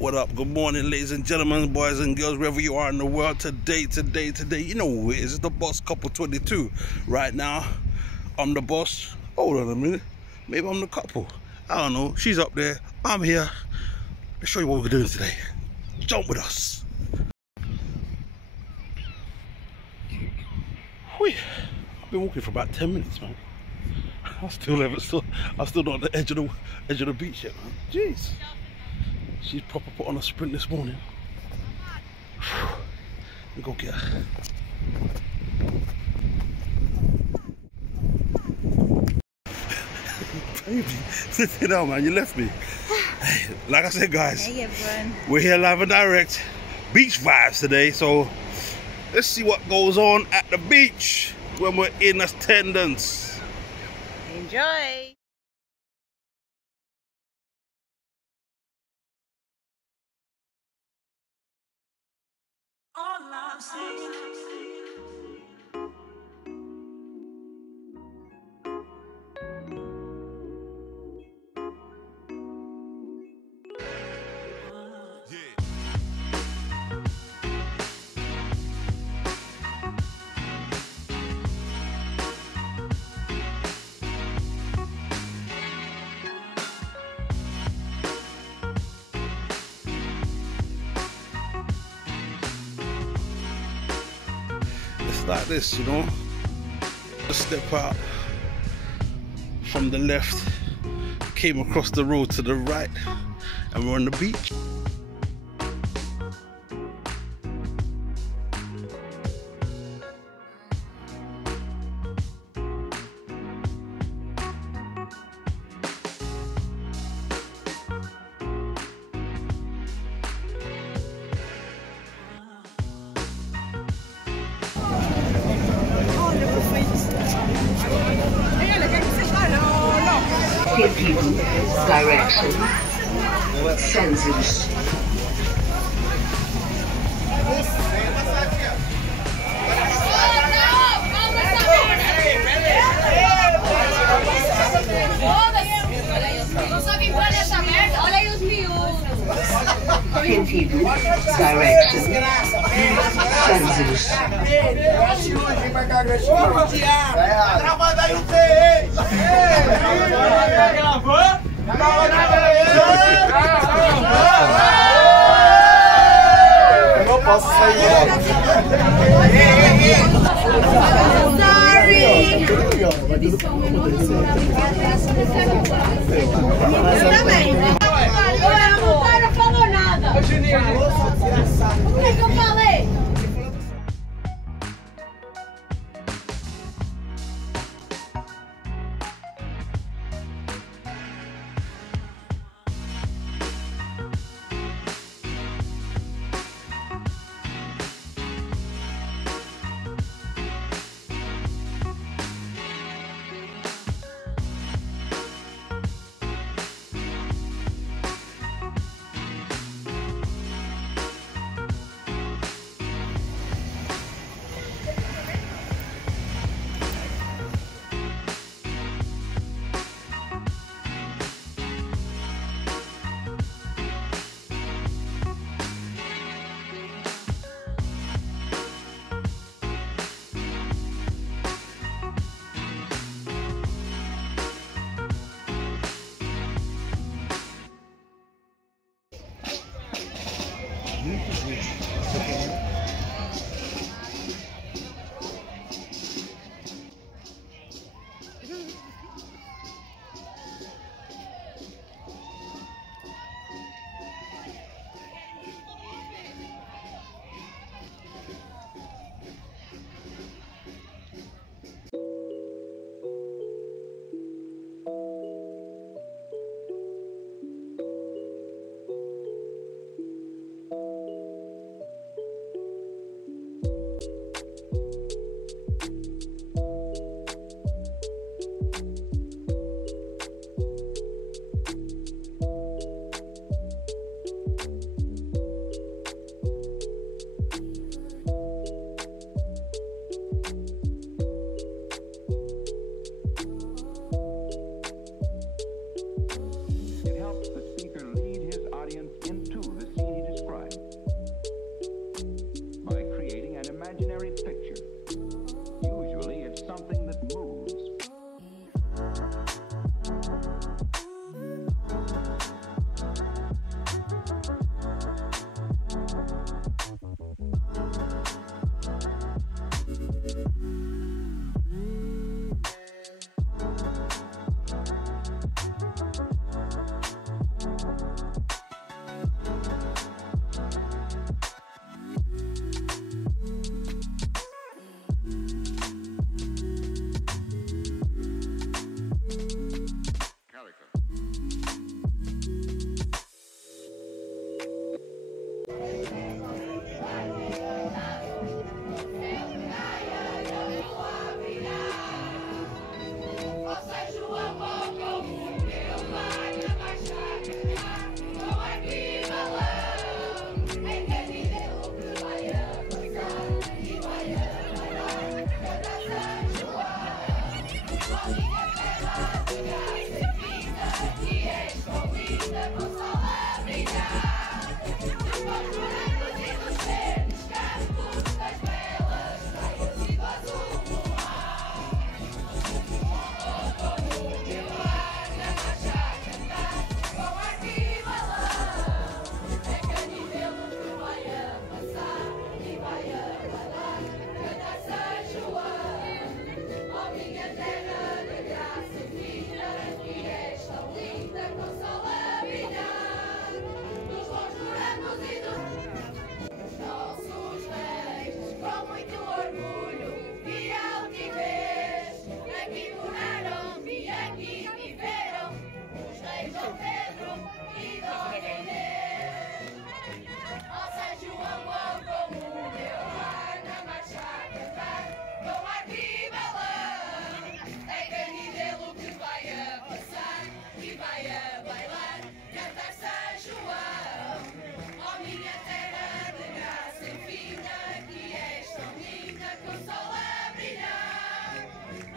What up? Good morning, ladies and gentlemen, boys and girls, wherever you are in the world. Today, you know who it is. It's the boss couple 22. Right now, I'm the boss. Hold on a minute. Maybe I'm the couple. I don't know. She's up there. I'm here. Let's show you what we're doing today. Jump with us. Whew. I've been walking for about 10 minutes, man. I'm still not on the edge of the beach yet, man. Jeez. She's proper put on a sprint this morning. Let me go get her. Baby, sit down, man. You left me. Like I said, guys, hey, everyone. We're here live and direct. Beach vibes today. So let's see what goes on at the beach when we're in attendance. Enjoy. All I'm saying. Like this, you know, just step out from the left, came across the road to the right, and we're on the beach. Direction. Sensors. Sentido. Direction. Sensors. Eu não posso sair. Ela não falou nada. O que eu falei?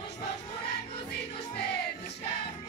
nos bons bonecos e nos verdes campos.